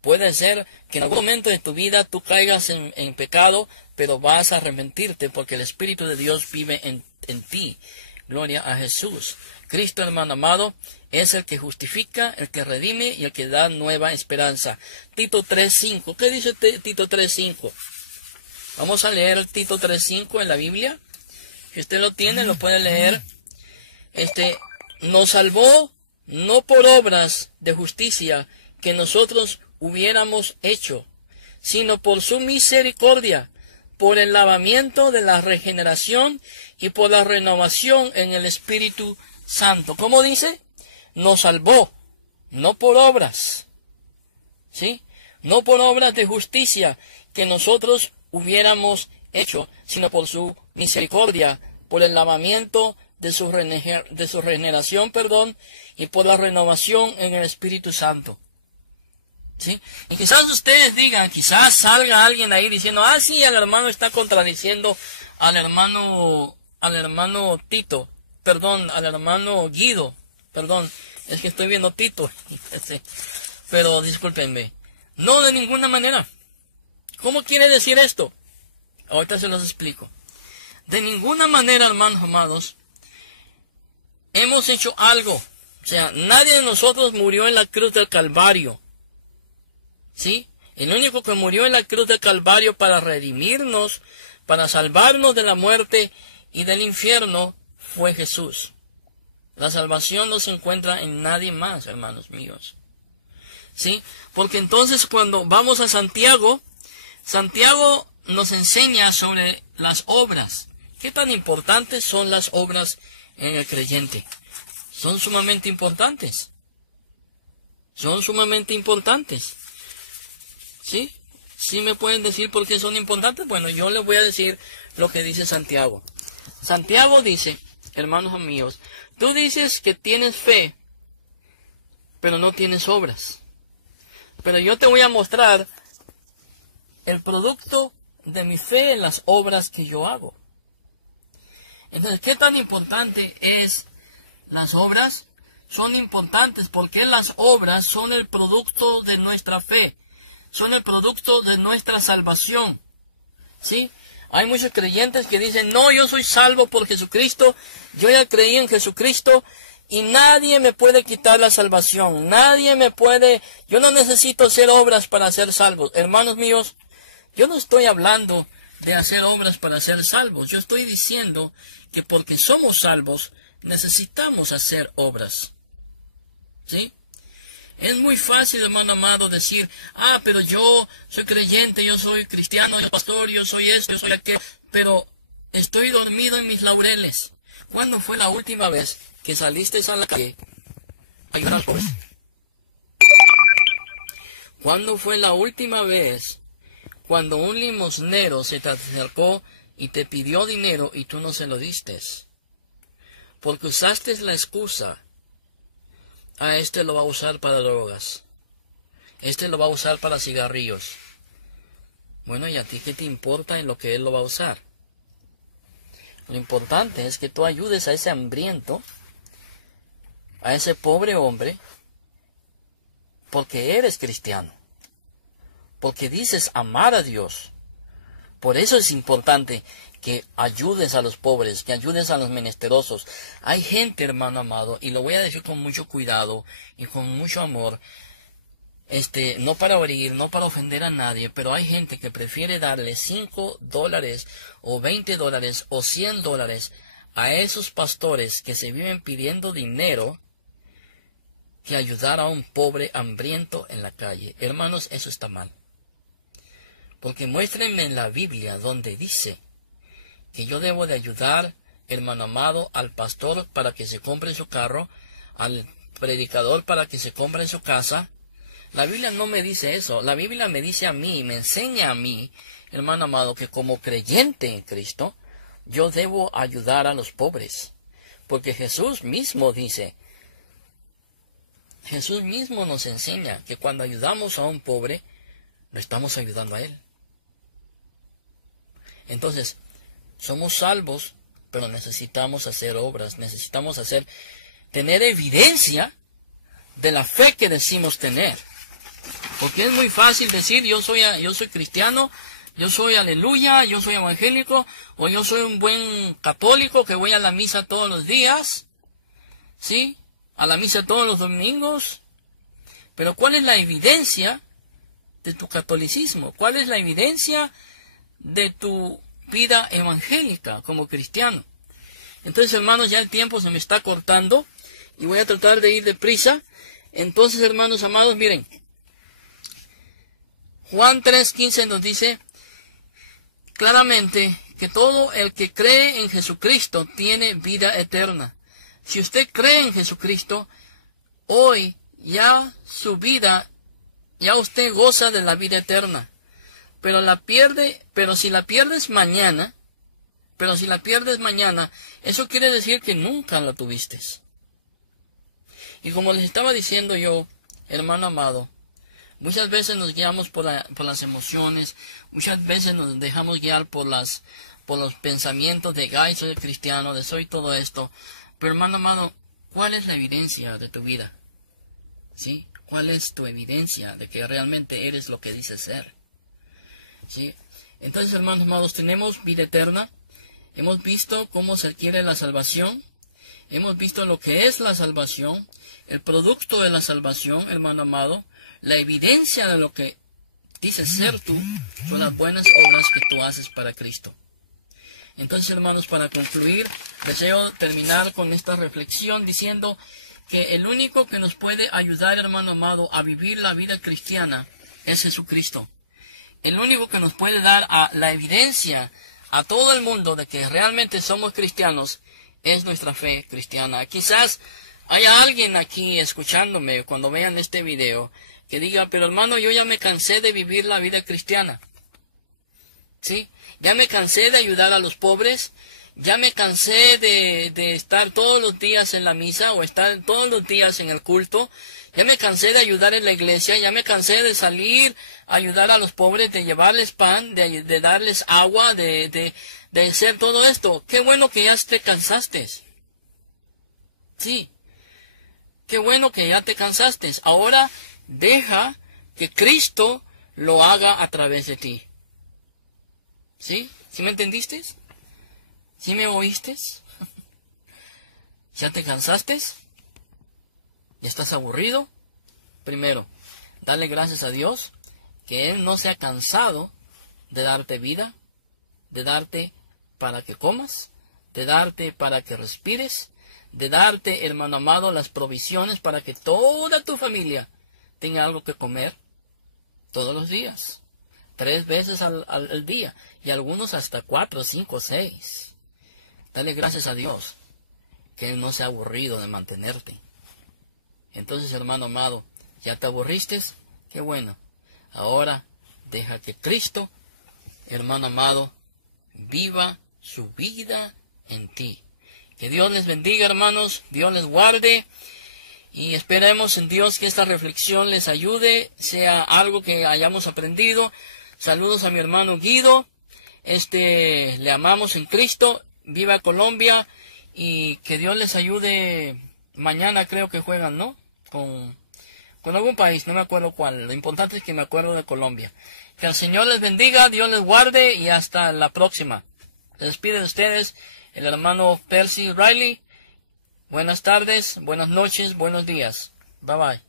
Puede ser que en algún momento de tu vida tú caigas en pecado, pero vas a arrepentirte porque el Espíritu de Dios vive en ti. Gloria a Jesús. Cristo, hermano amado, es el que justifica, el que redime y el que da nueva esperanza. Tito 3:5. ¿Qué dice Tito 3:5? Vamos a leer el Tito 3:5 en la Biblia. Si usted lo tiene, lo puede leer. Nos salvó no por obras de justicia que nosotros hubiéramos hecho, sino por su misericordia, por el lavamiento de la regeneración y por la renovación en el Espíritu Santo. ¿Cómo dice? Nos salvó, no por obras, ¿sí? No por obras de justicia que nosotros hubiéramos hecho, sino por su misericordia, por el lavamiento de su regeneración, y por la renovación en el Espíritu Santo. ¿Sí? Y quizás ustedes digan, quizás salga alguien ahí diciendo, sí, el hermano está contradiciendo al hermano Tito, al hermano Guido, es que estoy viendo Tito, pero discúlpenme, no, de ninguna manera. ¿Cómo quiere decir esto? Ahorita se los explico. De ninguna manera, hermanos amados, hemos hecho algo. O sea, nadie de nosotros murió en la cruz del Calvario. ¿Sí? El único que murió en la cruz del Calvario para redimirnos, para salvarnos de la muerte y del infierno, fue Jesús. La salvación no se encuentra en nadie más, hermanos míos. ¿sí? Porque entonces cuando vamos a Santiago, Santiago nos enseña sobre las obras. ¿Qué tan importantes son las obras en el creyente? Son sumamente importantes. Son sumamente importantes. ¿Sí? ¿Sí me pueden decir por qué son importantes? Bueno, yo les voy a decir lo que dice Santiago. Santiago dice, hermanos míos, tú dices que tienes fe, pero no tienes obras. Pero yo te voy a mostrar el producto de mi fe en las obras que yo hago. Entonces, ¿qué tan importante es las obras? Son importantes porque las obras son el producto de nuestra fe, son el producto de nuestra salvación. ¿Sí? Hay muchos creyentes que dicen, no, yo soy salvo por Jesucristo, yo ya creí en Jesucristo y nadie me puede quitar la salvación, yo no necesito hacer obras para ser salvo. Hermanos míos, yo no estoy hablando de hacer obras para ser salvos, yo estoy diciendo que porque somos salvos necesitamos hacer obras. ¿Sí? Es muy fácil, hermano amado, decir, pero yo soy creyente, yo soy cristiano, yo soy pastor, yo soy esto, yo soy aquello, pero estoy dormido en mis laureles. ¿Cuándo fue la última vez que saliste a la calle a ayudar a los pobres? ¿Cuándo fue la última vez cuando un limosnero se te acercó y te pidió dinero y tú no se lo diste? Porque usaste la excusa, este lo va a usar para drogas, este lo va a usar para cigarrillos. Bueno, ¿y a ti qué te importa en lo que él lo va a usar? Lo importante es que tú ayudes a ese hambriento, a ese pobre hombre, porque eres cristiano, porque dices amar a Dios. Por eso es importante que ayudes a los pobres, que ayudes a los menesterosos. Hay gente, hermano amado, y lo voy a decir con mucho cuidado y con mucho amor, no para herir, no para ofender a nadie, pero hay gente que prefiere darle $5 o $20 o $100 a esos pastores que se viven pidiendo dinero que ayudar a un pobre hambriento en la calle. Hermanos, eso está mal. Porque muéstrenme en la Biblia donde dice que yo debo de ayudar, hermano amado, al pastor para que se compre su carro, al predicador para que se compre su casa. La Biblia no me dice eso. La Biblia me dice a mí, me enseña a mí, hermano amado, que como creyente en Cristo, yo debo ayudar a los pobres. Porque Jesús mismo dice, Jesús mismo nos enseña que cuando ayudamos a un pobre, lo estamos ayudando a él. Entonces, somos salvos, pero necesitamos hacer obras, necesitamos tener evidencia de la fe que decimos tener. Porque es muy fácil decir, yo soy cristiano, yo soy aleluya, yo soy evangélico, o yo soy un buen católico que voy a la misa todos los días, ¿sí? A la misa todos los domingos. Pero ¿cuál es la evidencia de tu catolicismo? ¿Cuál es la evidencia de tu vida evangélica como cristiano? Entonces, hermanos, ya el tiempo se me está cortando y voy a tratar de ir deprisa. Entonces, hermanos amados, miren, Juan 3:15 nos dice claramente que todo el que cree en Jesucristo tiene vida eterna. Si usted cree en Jesucristo, hoy ya su vida, ya usted goza de la vida eterna. Pero si la pierdes mañana, eso quiere decir que nunca la tuviste. Y como les estaba diciendo yo, hermano amado, muchas veces nos guiamos por las emociones, muchas veces nos dejamos guiar por los pensamientos de, soy cristiano, de soy todo esto. Pero hermano amado, ¿cuál es la evidencia de tu vida? ¿Sí? ¿Cuál es tu evidencia de que realmente eres lo que dices ser? ¿Sí? Entonces, hermanos amados, tenemos vida eterna. Hemos visto cómo se adquiere la salvación. Hemos visto lo que es la salvación, el producto de la salvación, hermano amado. La evidencia de lo que dices ser tú son las buenas obras que tú haces para Cristo. Entonces, hermanos, para concluir, deseo terminar con esta reflexión diciendo que el único que nos puede ayudar, hermano amado, a vivir la vida cristiana es Jesucristo. El único que nos puede dar la evidencia a todo el mundo de que realmente somos cristianos es nuestra fe cristiana. Quizás haya alguien aquí escuchándome cuando vean este video que diga, pero hermano, yo ya me cansé de vivir la vida cristiana. ¿Sí? Ya me cansé de ayudar a los pobres. Ya me cansé de estar todos los días en la misa o estar todos los días en el culto. Ya me cansé de ayudar en la iglesia. Ya me cansé de salir a ayudar a los pobres, de llevarles pan, de darles agua, de hacer todo esto. Qué bueno que ya te cansaste. Sí. Qué bueno que ya te cansaste. Ahora deja que Cristo lo haga a través de ti. ¿Sí? ¿Sí me entendiste? ¿Sí me oíste? ¿Ya te cansaste? ¿Ya estás aburrido? Primero, dale gracias a Dios que Él no se ha cansado de darte vida, de darte para que comas, de darte para que respires, de darte, hermano amado, las provisiones para que toda tu familia tenga algo que comer todos los días, 3 veces al día, y algunos hasta 4, 5, 6. Dale gracias a Dios que Él no se ha aburrido de mantenerte. Entonces, hermano amado, ¿ya te aburriste? Qué bueno. Ahora deja que Cristo, hermano amado, viva su vida en ti. Que Dios les bendiga, hermanos, Dios les guarde, y esperemos en Dios que esta reflexión les ayude, sea algo que hayamos aprendido. Saludos a mi hermano Guido, le amamos en Cristo, viva Colombia, y que Dios les ayude. Mañana creo que juegan, ¿no? Con algún país, no me acuerdo cuál. Lo importante es que me acuerdo de Colombia. Que el Señor les bendiga, Dios les guarde, y hasta la próxima. Se despide de ustedes el hermano Percy Riley. Buenas tardes, buenas noches, buenos días. Bye bye.